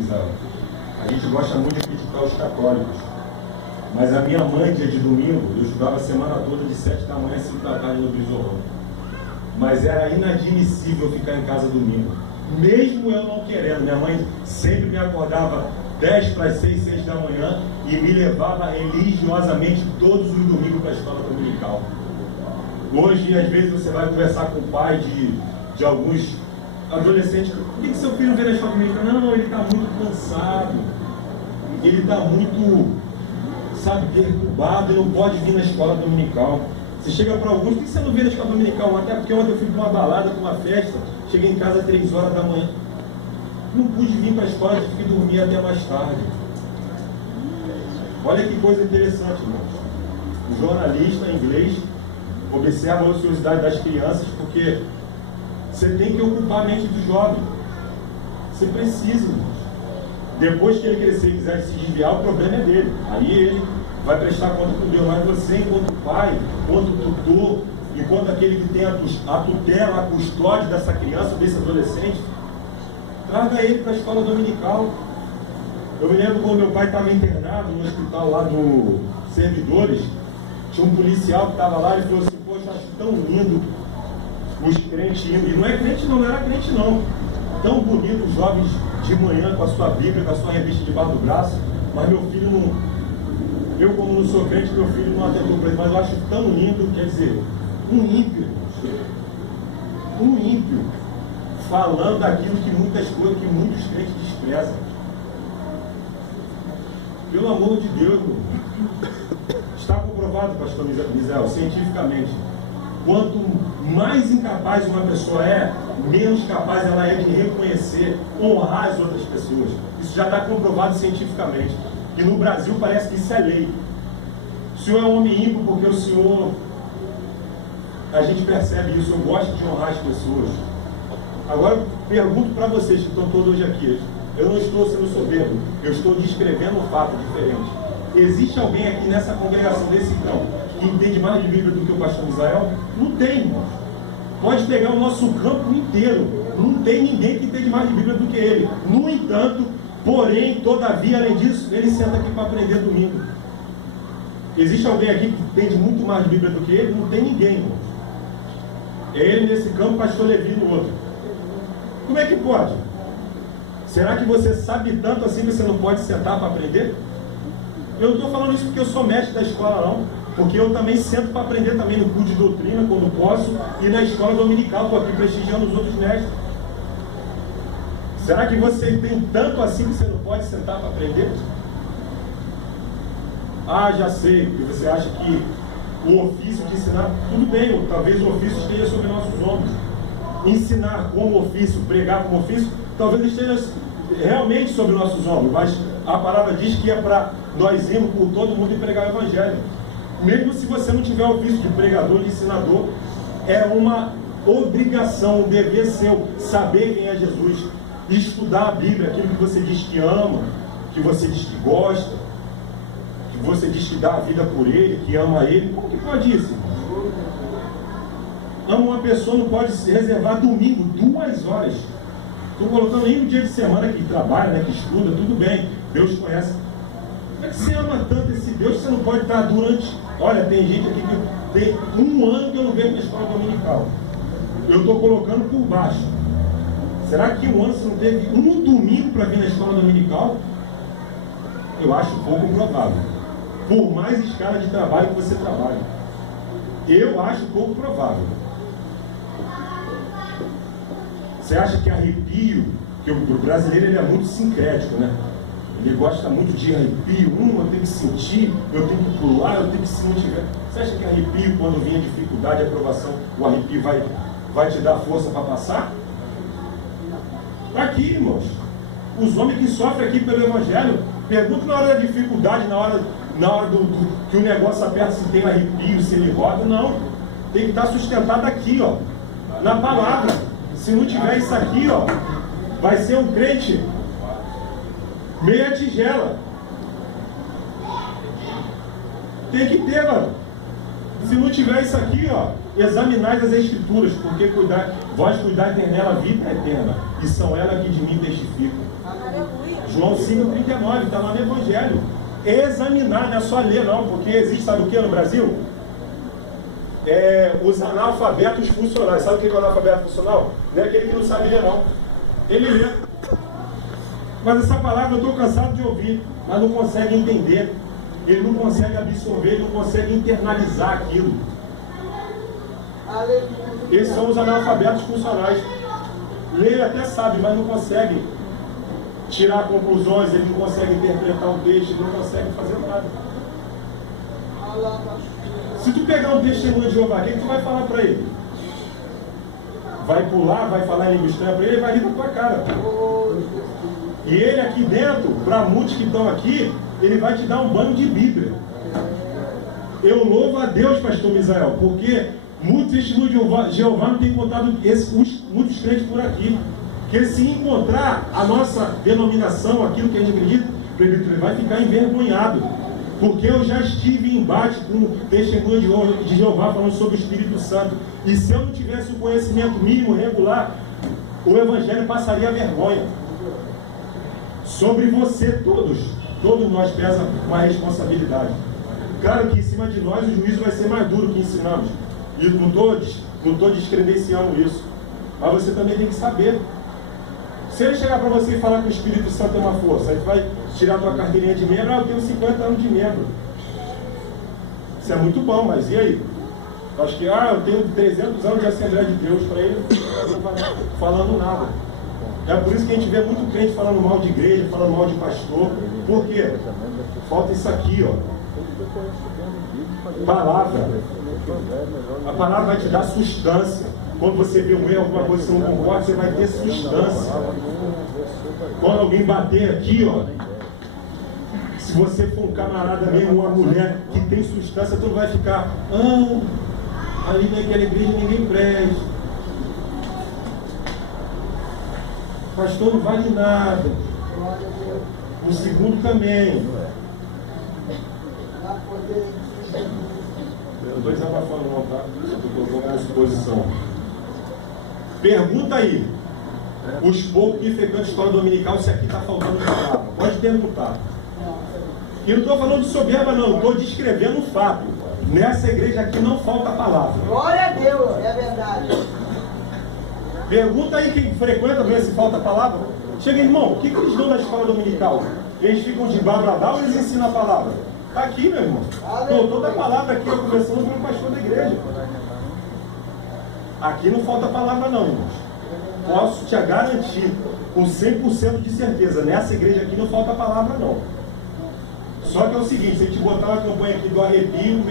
Israel. A gente gosta muito de criticar os católicos. Mas a minha mãe, dia de domingo, eu estudava a semana toda de 7 da manhã a 5 da tarde no Brisolão. Mas era inadmissível ficar em casa domingo. Mesmo eu não querendo. Minha mãe sempre me acordava 10 para as 6, 6 da manhã e me levava religiosamente todos os domingos para a escola dominical. Hoje, às vezes, você vai conversar com o pai de alguns adolescentes. Por que seu filho vê na escola dominical? Não, ele está muito cansado. Ele está muito, perturbado e não pode vir na escola dominical. Você chega para alguns, por que você não vê na escola dominical? Até porque ontem eu fui para uma balada, para uma festa, cheguei em casa às 3 horas da manhã. Não pude vir para a escola, tive que dormir até mais tarde. Olha que coisa interessante, irmãos. O jornalista inglês observa a ociosidade das crianças, porque você tem que ocupar a mente do jovem. Você precisa, irmãos. Depois que ele crescer e quiser se desviar, o problema é dele. Aí ele vai prestar conta com Deus. Mas você, enquanto pai, enquanto tutor, enquanto aquele que tem a tutela, a custódia dessa criança, desse adolescente, traga ele para a escola dominical. Eu me lembro quando meu pai estava internado no hospital lá do Servidores, tinha um policial que estava lá e falou assim: poxa, acho tão lindo os crentes indo. E não é crente não era crente não. Tão bonito os jovens de manhã com a sua Bíblia, com a sua revista debaixo do braço, mas meu filho não. Eu, como não sou crente, meu filho não atentou para ele, mas eu acho tão lindo, quer dizer, um ímpio, falando aquilo que muitas coisas, que muitos crentes desprezam. Pelo amor de Deus, está comprovado, pastor Misael, cientificamente, quanto mais incapaz uma pessoa é, menos capaz ela é de reconhecer, honrar as outras pessoas. Isso já está comprovado cientificamente. E no Brasil parece que isso é lei. O senhor é um homem ímpio porque o senhor... A gente percebe isso, eu gosto de honrar as pessoas. Agora eu pergunto para vocês que estão todos hoje aqui. Eu não estou sendo soberbo, eu estou descrevendo um fato diferente. Existe alguém aqui nessa congregação desse campo que entende mais de Bíblia do que o pastor Misael? Não tem, irmão. Pode pegar o nosso campo inteiro. Não tem ninguém que entende mais de Bíblia do que ele. No entanto, porém, todavia, além disso, ele senta aqui para aprender domingo. Existe alguém aqui que entende muito mais de Bíblia do que ele? Não tem ninguém, irmão. É ele nesse campo, pastor Levi no outro. Como é que pode? Será que você sabe tanto assim que você não pode sentar para aprender? Eu não estou falando isso porque eu sou mestre da escola, não. Porque eu também sento para aprender também no curso de doutrina, quando posso, e na escola dominical, estou aqui prestigiando os outros mestres. Será que você tem tanto assim que você não pode sentar para aprender? Ah, já sei, porque você acha que o ofício de ensinar, tudo bem, ou talvez o ofício esteja sobre nossos ombros. Ensinar como ofício, pregar como ofício, talvez esteja realmente sobre nossos ombros, mas a palavra diz que é para nós irmos por todo mundo e pregar o Evangelho. Mesmo se você não tiver o ofício de pregador, de ensinador, é uma obrigação, um dever seu, saber quem é Jesus, estudar a Bíblia, aquilo que você diz que ama, que você diz que gosta, que você diz que dá a vida por Ele, que ama Ele. Como que pode isso, irmão? Ama uma pessoa, não pode se reservar domingo, 2 horas. Estou colocando aí um dia de semana que trabalha, né, que estuda, tudo bem, Deus conhece. Como é que você ama tanto esse Deus que você não pode estar durante... Olha, tem gente aqui que tem 1 ano que eu não venho para a escola dominical. Eu estou colocando por baixo. Será que 1 ano você não teve um domingo para vir na escola dominical? Eu acho pouco provável. Por mais escala de trabalho que você trabalha. Eu acho pouco provável. Você acha que arrepio, que o brasileiro ele é muito sincrético, né? Ele gosta muito de arrepio, eu tenho que sentir, eu tenho que pular, eu tenho que se motivar. Você acha que arrepio, quando vem a dificuldade, a aprovação, o arrepio vai te dar força para passar? Está aqui, irmãos. Os homens que sofrem aqui pelo Evangelho, pergunta na hora da dificuldade, na hora que o negócio aperta, se tem arrepio, se ele roda. Não. Tem que estar sustentado aqui, ó, na palavra. Se não tiver isso aqui, ó, vai ser um crente meia tigela. Tem que ter, mano. Se não tiver isso aqui, ó, examinai as Escrituras, porque vós cuidai nela a vida eterna, e são elas que de mim testificam. João 5,39, está lá no Evangelho. Examinar, não é só ler não, porque existe, sabe o que no Brasil? Os analfabetos funcionais. Sabe o que é o analfabeto funcional? Não é aquele que não sabe ler não. Ele lê. Mas essa palavra eu estou cansado de ouvir, mas não consegue entender. Ele não consegue absorver, ele não consegue internalizar aquilo. Esses são os analfabetos funcionais. Ele até sabe, mas não consegue tirar conclusões, ele não consegue interpretar um texto, ele não consegue fazer nada. Se tu pegar um testemunho de Jeová, o que tu vai falar para ele? Vai pular, vai falar em língua estranha para ele, ele vai rir na tua cara. E ele aqui dentro, para muitos que estão aqui, ele vai te dar um banho de Bíblia. Eu louvo a Deus, pastor Misael, porque muitos testemunhos de Jeová não têm contado muitos crentes por aqui. Porque se encontrar a nossa denominação, aquilo que a gente acredita, ele vai ficar envergonhado. Porque eu já estive em embate com testemunho de Jeová falando sobre o Espírito Santo. E se eu não tivesse o conhecimento mínimo, regular, o Evangelho passaria vergonha. Sobre você, todos nós pesa uma responsabilidade. Claro que em cima de nós o juízo vai ser mais duro que ensinamos. E não estou descredenciando isso. Mas você também tem que saber. Se ele chegar para você e falar que o Espírito Santo é uma força, aí vai tirar a tua carteirinha de membro, eu tenho 50 anos de membro. Isso é muito bom, mas e aí? Eu acho que, eu tenho 300 anos de Assembleia de Deus, para ele não vai falando nada. É por isso que a gente vê muito crente falando mal de igreja, falando mal de pastor. Por quê? Falta isso aqui, ó. Palavra. A palavra vai te dar substância. Quando você vê um erro, alguma coisa que você não concorda, você vai ter substância. Quando alguém bater aqui, ó, se você for um camarada mesmo, uma mulher que tem substância, tu vai ficar, ali naquela igreja ninguém presta. Pastor não vale nada. O segundo também. Eu não estou desabafando não, tá? Eu estou com essa posição. Pergunta aí, os poucos que frequentam a escola dominical, se aqui está faltando palavra. Pode perguntar. E não estou falando de soberba não, estou descrevendo um fato. Nessa igreja aqui não falta palavra. Glória a Deus, é verdade. Pergunta aí quem frequenta, ver se falta palavra. Chega, irmão, o que eles dão na escola dominical? Eles ficam de babradá ou eles ensinam a palavra? Está aqui, meu irmão. Estou toda a palavra aqui, eu conversando com o pastor da igreja. Aqui não falta palavra não, irmãos. Posso te garantir, com 100% de certeza, nessa igreja aqui não falta palavra não. Só que é o seguinte, se a gente botar uma campanha aqui do arrepio,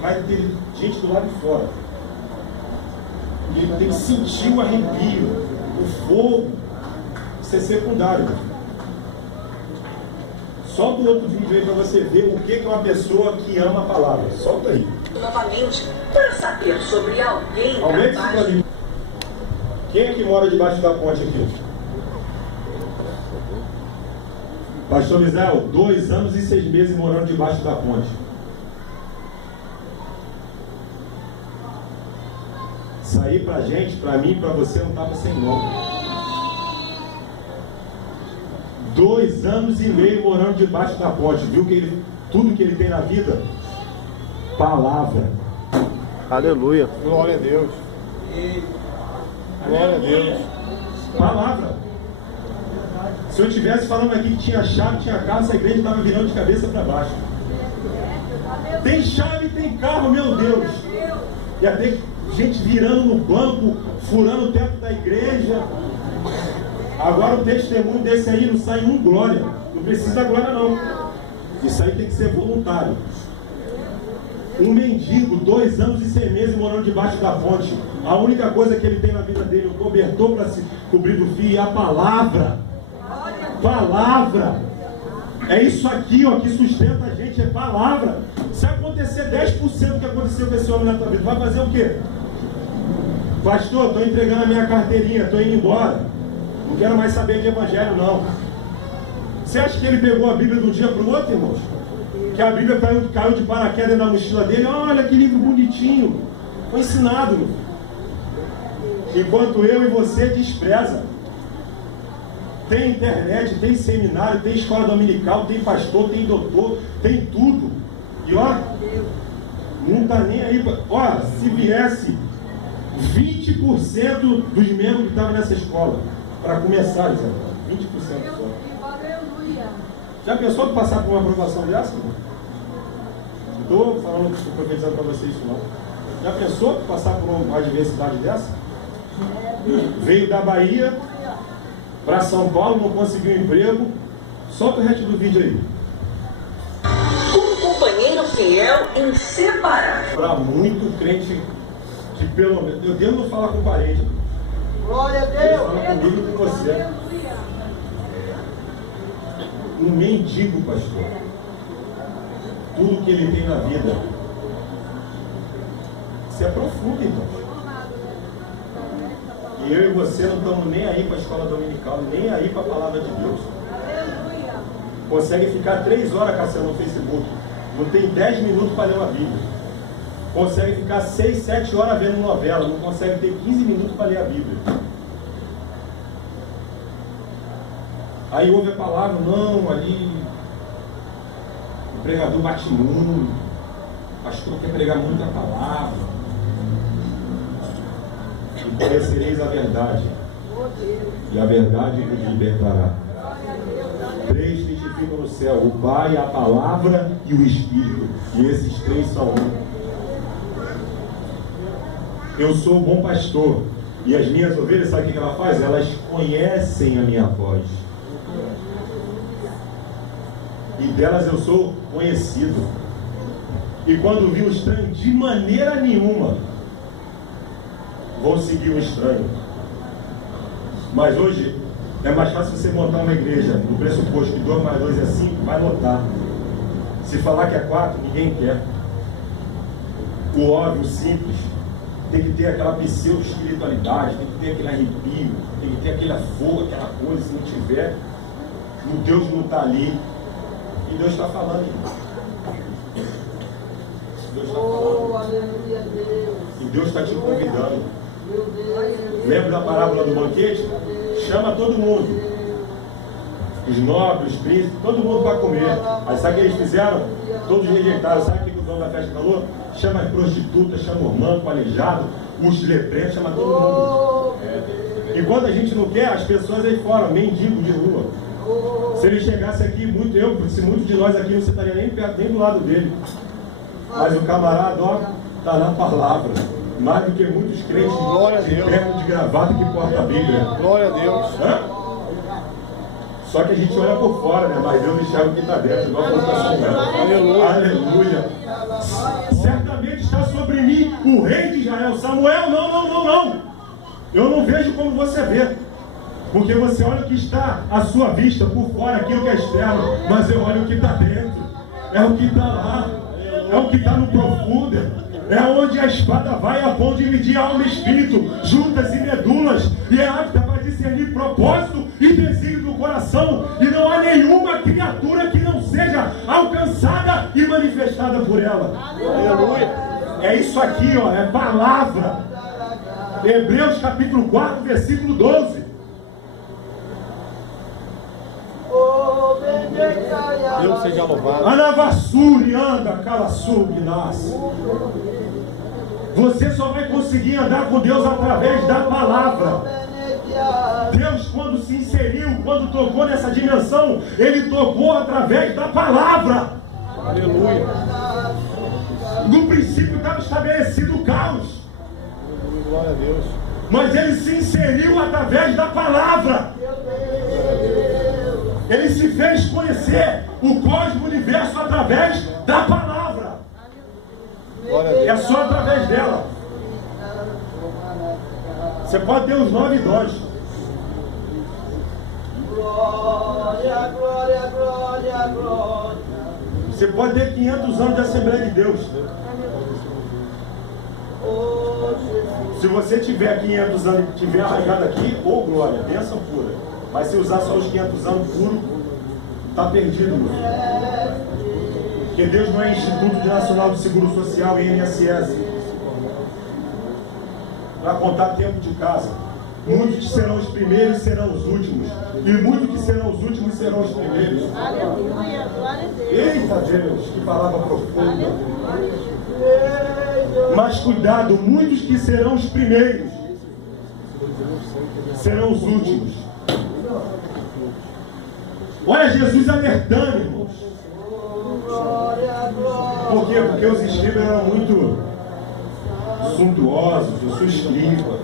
vai ter gente do lado de fora. Ele tem que sentir o arrepio, o fogo. Isso é secundário. Solta o outro vídeo aí para você ver o que é uma pessoa que ama a palavra. Solta aí. Novamente, para saber sobre alguém Aumente capaz isso pra mim. Quem é que mora debaixo da ponte aqui? Pastor Misael, 2 anos e 6 meses morando debaixo da ponte. Isso aí pra gente, pra mim, pra você não estava sem nome. 2 anos e meio morando debaixo da ponte. Viu que tudo que ele tem na vida? Palavra. Aleluia. Glória a Deus. Glória a Deus. Palavra. Se eu estivesse falando aqui que tinha chave, tinha carro, essa igreja estava virando de cabeça para baixo. Tem chave e tem carro, meu Deus. E até gente virando no banco, furando o teto da igreja. Agora o testemunho desse aí não sai em glória. Não precisa da glória não. Isso aí tem que ser voluntário. Um mendigo, 2 anos e 6 meses morando debaixo da ponte. A única coisa que ele tem na vida dele, o cobertor para se cobrir do fio, é a palavra. Palavra. É isso aqui, ó, que sustenta a gente, é palavra. Se acontecer 10% do que aconteceu com esse homem na tua vida, vai fazer o quê? Pastor, estou entregando a minha carteirinha, estou indo embora. Não quero mais saber de evangelho, não. Você acha que ele pegou a Bíblia de um dia para o outro, irmãos? Que a Bíblia caiu de paraquedas na mochila dele? Olha que livro bonitinho. Foi ensinado, meu filho. Enquanto eu e você despreza. Tem internet, tem seminário, tem escola dominical, tem pastor, tem doutor, tem tudo. E ó, não tá nem aí. Ó, se viesse 20% dos membros que estavam nessa escola, para começar, Zé, 20% só. Já pensou de passar por uma aprovação dessa? Não estou falando que estou profetizando para vocês isso não. Já pensou de passar por uma adversidade dessa? Veio da Bahia para São Paulo, não conseguiu emprego. Solta o resto do vídeo aí. Um companheiro fiel inseparável. Para muito crente que pelo menos... Deus não fala com parente. Glória a Deus Deus. fala comigo e com você. Um mendigo, pastor. Tudo que ele tem na vida se aprofunda, então. E eu e você não estamos nem aí para a escola dominical, nem aí para a palavra de Deus. Consegue ficar 3 horas caçando no Facebook. Não tem 10 minutos para ler uma Bíblia. Consegue ficar 6, 7 horas vendo novela. Não consegue ter 15 minutos para ler a Bíblia. Aí ouve a palavra, não, ali o pregador bate muito, o pastor quer pregar muito a palavra. E conhecereis a verdade, e a verdade vos libertará. 3 testificam no céu, o Pai, a palavra e o Espírito, e esses 3 são um. Eu sou o bom pastor, e as minhas ovelhas, sabe o que ela faz? Elas conhecem a minha voz. E delas eu sou conhecido. E quando vi um estranho, de maneira nenhuma vou seguir o estranho. Mas hoje é mais fácil você montar uma igreja no pressuposto que 2 mais 2 é 5, vai lotar. Se falar que é 4, ninguém quer. O óbvio, o simples, tem que ter aquela pseudo-espiritualidade, tem que ter aquele arrepio, tem que ter aquele fogo, aquela coisa. Se não tiver, o Deus não está ali. E Deus está falando, irmão. Deus está falando. E Deus está te convidando. Lembra da parábola do banquete? Chama todo mundo. Os nobres, os príncipes, todo mundo para comer. Aí sabe o que eles fizeram? Todos rejeitaram. Sabe o que o dono da festa falou? Chama as prostitutas, chama o manco, o aleijado, os leprentos, chama todo mundo. E quando a gente não quer, as pessoas aí fora, mendigo de rua. Se ele chegasse aqui, se muitos de nós aqui não estaria nem perto, nem do lado dele. Mas o camarada, ó, está na palavra. Mais do que muitos crentes de perto de gravata que porta a Bíblia. Glória a Deus. Hã? Só que a gente olha por fora, né? Mas Deus enxerga o que está dentro. Igual a Aleluia. Aleluia. Certamente está sobre mim o rei de Israel. Samuel, não. Eu não vejo como você vê. Porque você olha o que está à sua vista, por fora, aquilo que é externo. Mas eu olho o que está dentro. É o que está lá. É o que está no profundo. É onde a espada vai a ponto de medir alma e espírito, juntas e medulas. E é apta para discernir propósito e desígnio do coração. E não há nenhuma criatura que não seja alcançada e manifestada por ela. Aleluia. É isso aqui, ó. É palavra. Hebreus capítulo 4, versículo 12. Deus seja louvado. Anavassuri anda, calassuri nasce. Você só vai conseguir andar com Deus através da palavra. Deus, quando se inseriu, quando tocou nessa dimensão, Ele tocou através da palavra. Aleluia. No princípio estava estabelecido o caos. Glória a Deus. Mas Ele se inseriu através da palavra. Ele se fez conhecer o cosmos, o universo através da palavra. Glória a Deus. É só através dela. Você pode ter os 9 dons. Glória, glória, glória, glória. Você pode ter 500 anos de Assembleia de Deus. Se você tiver 500 anos e tiver arraigado aqui, ô glória, bênção pura. Mas se usar só os 500 anos puro, está perdido, meu filho. Porque Deus não é Instituto Nacional de Seguro Social e INSS. para contar tempo de casa. Muitos que serão os primeiros serão os últimos. E muitos que serão os últimos serão os primeiros. Aleluia, glória a Deus. Eita Deus, que palavra profunda. Mas cuidado, muitos que serão os primeiros serão os últimos. Olha Jesus alertando, irmãos. Glória, glória. Por quê? Porque os escribas eram muito suntuosos. Eu sou escriba,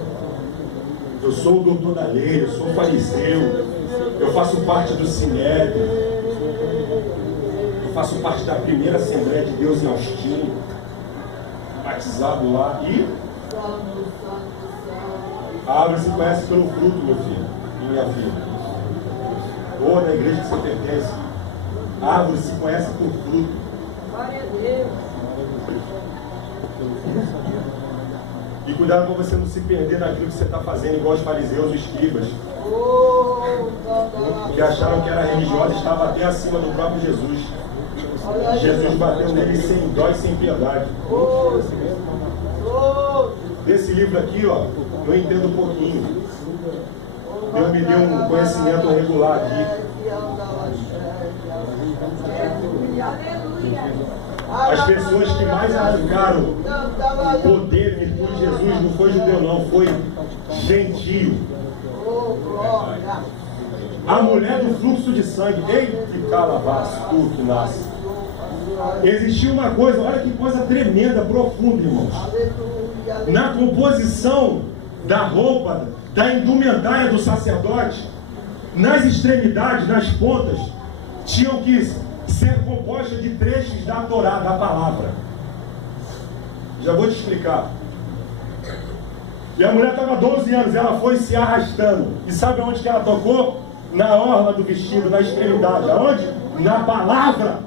eu sou o doutor da lei, eu sou fariseu, eu faço parte do Sinédrio, eu faço parte da primeira Assembleia de Deus em Austin, batizado lá. E a árvore se conhece pelo fruto, meu filho e minha filha. Ou da igreja que você pertence, a árvore se conhece por fruto. Glória a Deus. E cuidado para você não se perder naquilo que você está fazendo, igual os fariseus, os escribas, que acharam que era religiosa e estava até acima do próprio Jesus. Jesus bateu nele sem dó e sem piedade. Desse livro aqui, ó, eu entendo um pouquinho. Deus me deu um conhecimento regular aqui. As pessoas que mais arrancaram poder em virtude de Jesus não foi judeu, não, foi gentio. A mulher do fluxo de sangue, eita que calabás, tu que nasce. Existia uma coisa, olha que coisa tremenda, profunda, irmãos. Na composição da roupa, da indumentária do sacerdote, nas extremidades, nas pontas, tinham que ser composta de trechos da Torá, da palavra. Já vou te explicar. E a mulher estava 12 anos, ela foi se arrastando. E sabe aonde que ela tocou? Na orla do vestido, na extremidade. Aonde? Na palavra.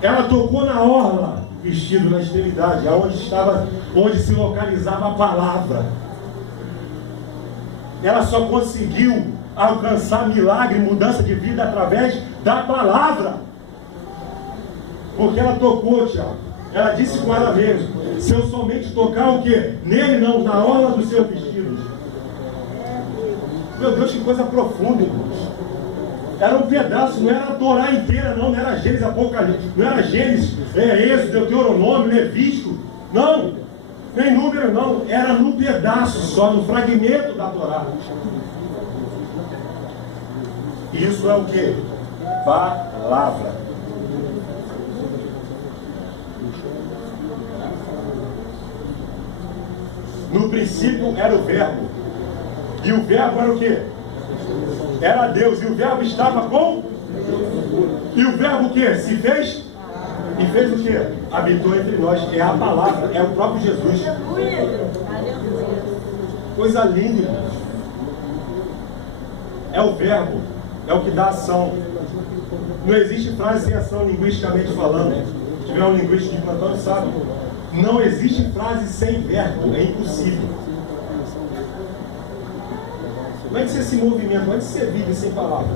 Ela tocou na orla do vestido, na extremidade, onde se localizava a palavra. Ela só conseguiu alcançar milagre, mudança de vida através da palavra. Porque ela tocou, Tiago. Ela disse com ela mesma: se eu somente tocar o quê? Nele não, na orla do seu vestido. Meu Deus, que coisa profunda, irmãos. Era um pedaço, não era a Torá inteira, não era Gênesis, Apocalipse, não era Gênesis, Êxodo, Deuteronômio, Levítico, não, nem número não, era num pedaço só, no fragmento da Torá. Isso é o que? Palavra. No princípio era o verbo. E o verbo era o que? Era Deus. E o verbo estava com? E o verbo o que? Se fez? E fez o que? Habitou entre nós. É a palavra, é o próprio Jesus. Coisa linda, irmãos. É o verbo. É o que dá ação. Não existe frase sem ação, linguisticamente falando. Se tiver um linguista de plantão, sabe. Não existe frase sem verbo. É impossível. Como é que você se movimenta? Como é que você vive sem palavra?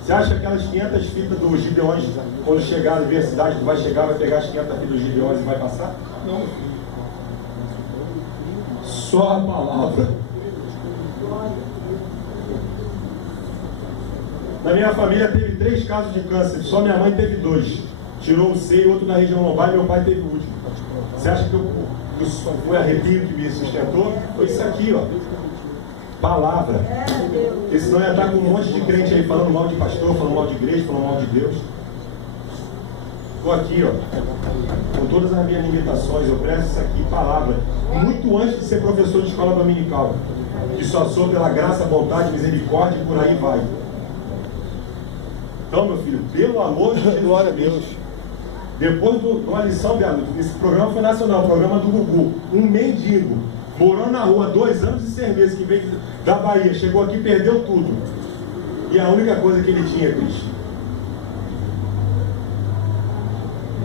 Você acha que aquelas 500 fitas dos Gideões, quando chegar à universidade, tu vai chegar, vai pegar as 500 fitas dos Gideões e vai passar? Não. Só a palavra. Na minha família teve 3 casos de câncer, só minha mãe teve 2. Tirou um seio, outro na região lombar, e meu pai teve o último. Você acha que foi arrepio que me sustentou? Foi isso aqui, ó. Palavra. Porque senão ia estar com um monte de crente aí falando mal de pastor, falando mal de igreja, falando mal de Deus. Estou aqui, ó, com todas as minhas limitações, eu presto isso aqui, palavra. Muito antes de ser professor de escola dominical, que só sou pela graça, vontade, misericórdia e por aí vai. Então, meu filho, pelo amor de Deus, glória a Deus. Depois de uma lição dela, esse programa foi nacional, o programa do Gugu, um mendigo, morou na rua 2 anos e 6 meses, que veio da Bahia, chegou aqui e perdeu tudo. E a única coisa que ele tinha, Cristo,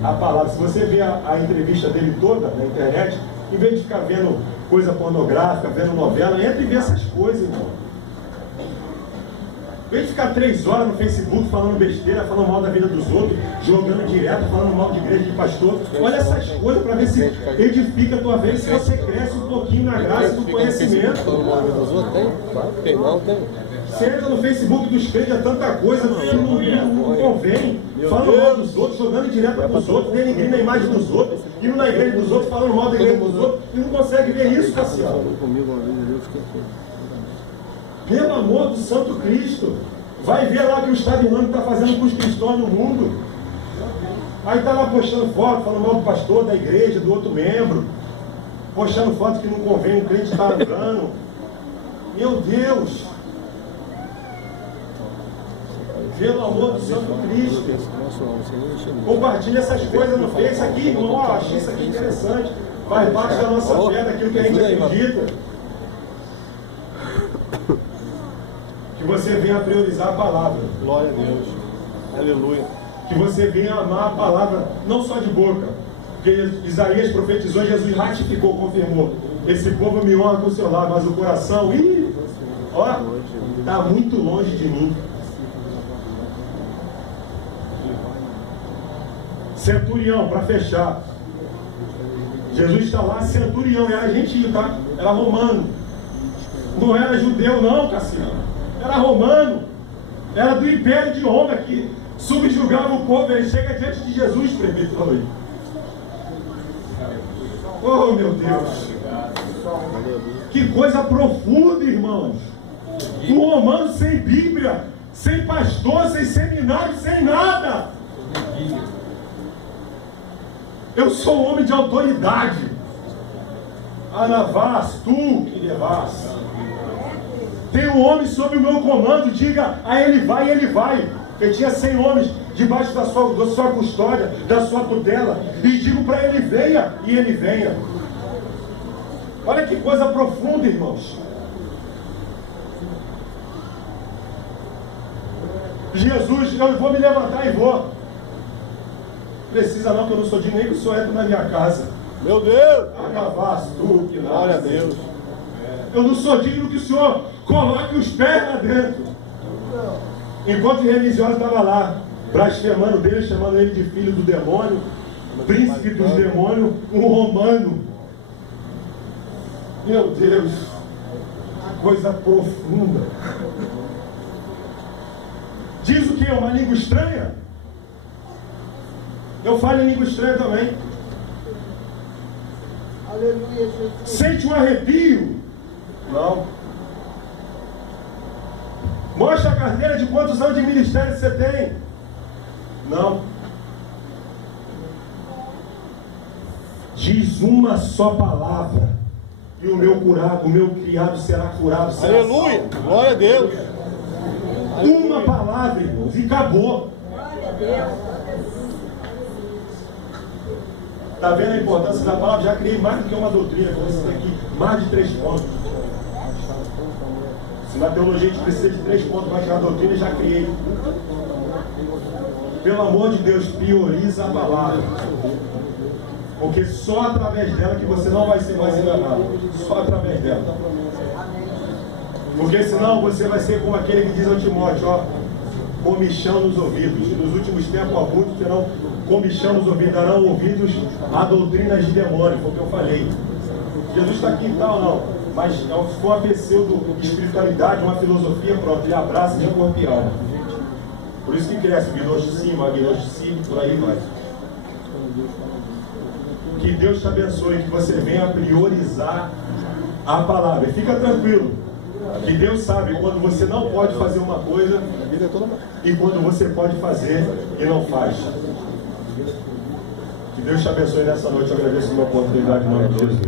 a palavra. Se você vê a entrevista dele toda na internet, em vez de ficar vendo coisa pornográfica, vendo novela, entra e vê essas coisas, irmão. Vem ficar 3 horas no Facebook falando besteira, falando mal da vida dos outros, jogando direto, falando mal de igreja, de pastor. Olha essas coisas para ver se edifica a tua vida, se você cresce um pouquinho na graça e no conhecimento. Tem não, tem. Você entra no Facebook dos crentes, é tanta coisa que não convém. Falando mal dos outros, jogando direto dos outros, denigrindo a imagem dos outros, indo na igreja dos outros, falando mal da igreja dos outros, e não consegue ver isso, Cassiano. Pelo amor do Santo Cristo, vai ver lá o que o Estado Islâmico está fazendo com os cristãos no mundo. Aí está lá postando foto, falando mal do pastor, da igreja, do outro membro, postando foto que não convém, o crente está andando. Meu Deus! Pelo amor do Santo Cristo. Compartilha essas coisas no Face aqui, irmão. Ó, achei isso aqui interessante. Faz parte da nossa fé, daquilo que a gente acredita. Que você venha priorizar a palavra. Glória a Deus. Aleluia. Que você venha amar a palavra, não só de boca. Porque Isaías profetizou, Jesus ratificou, confirmou. Esse povo me honra com o seu lado, mas o coração, está muito longe de mim. Centurião, para fechar. Jesus está lá, centurião, era gentil, tá? Era romano. Não era judeu não, Cassiano. Era romano. Era do Império de Roma que subjugava o povo. Ele chega diante de Jesus, presbítero. Oh, meu Deus. Que coisa profunda, irmãos. Um romano sem Bíblia, sem pastor, sem seminário, sem nada. Eu sou um homem de autoridade. Anavás, tu que levas. Tem um homem sob o meu comando, diga a ele vai e ele vai. Eu tinha 100 homens debaixo da sua custódia, da sua tutela. E digo para ele venha e ele venha. Olha que coisa profunda, irmãos. Jesus, eu vou me levantar e vou. Precisa não, que eu não sou digno nem que o senhor entre na minha casa. Meu Deus! Glória a Deus. Eu não sou digno que o senhor coloque os pés lá dentro. Enquanto o religioso estava lá, blasfemando dele, chamando ele de filho do demônio, príncipe dos demônios, um romano. Meu Deus, que coisa profunda. Diz o que? Uma língua estranha? Eu falo em língua estranha também. Aleluia, Jesus. Sente um arrepio? Não. Mostra a carteira de quantos anos de ministério você tem? Não. Diz uma só palavra e o meu criado será curado. Será Aleluia! salvo. Glória a Deus! Uma palavra, irmãos, e acabou. Glória a Deus. Está vendo a importância da palavra? Já criei mais do que uma doutrina, como você tem aqui, mais de 3 pontos. Se na teologia a gente precisa de 3 pontos para tirar a doutrina, já criei. Pelo amor de Deus, prioriza a palavra. Porque só através dela que você não vai ser mais enganado. Só através dela. Porque senão você vai ser como aquele que diz ao Timóteo, ó, comichão nos ouvidos. Nos últimos tempos, alguns terão comichão nos ouvidos, darão ouvidos a doutrinas de demônio, foi o que eu falei. Jesus está aqui e tal, não. Mas se for uma pseudo-espiritualidade, uma filosofia, pronto, ele abraça de corpo e alma. Por isso que cresce o gnosticismo, agnosticismo, por aí vai. Que Deus te abençoe, que você venha priorizar a palavra. E fica tranquilo, que Deus sabe quando você não pode fazer uma coisa e quando você pode fazer e não faz. Que Deus te abençoe nessa noite. Eu agradeço a minha oportunidade em nome de Jesus.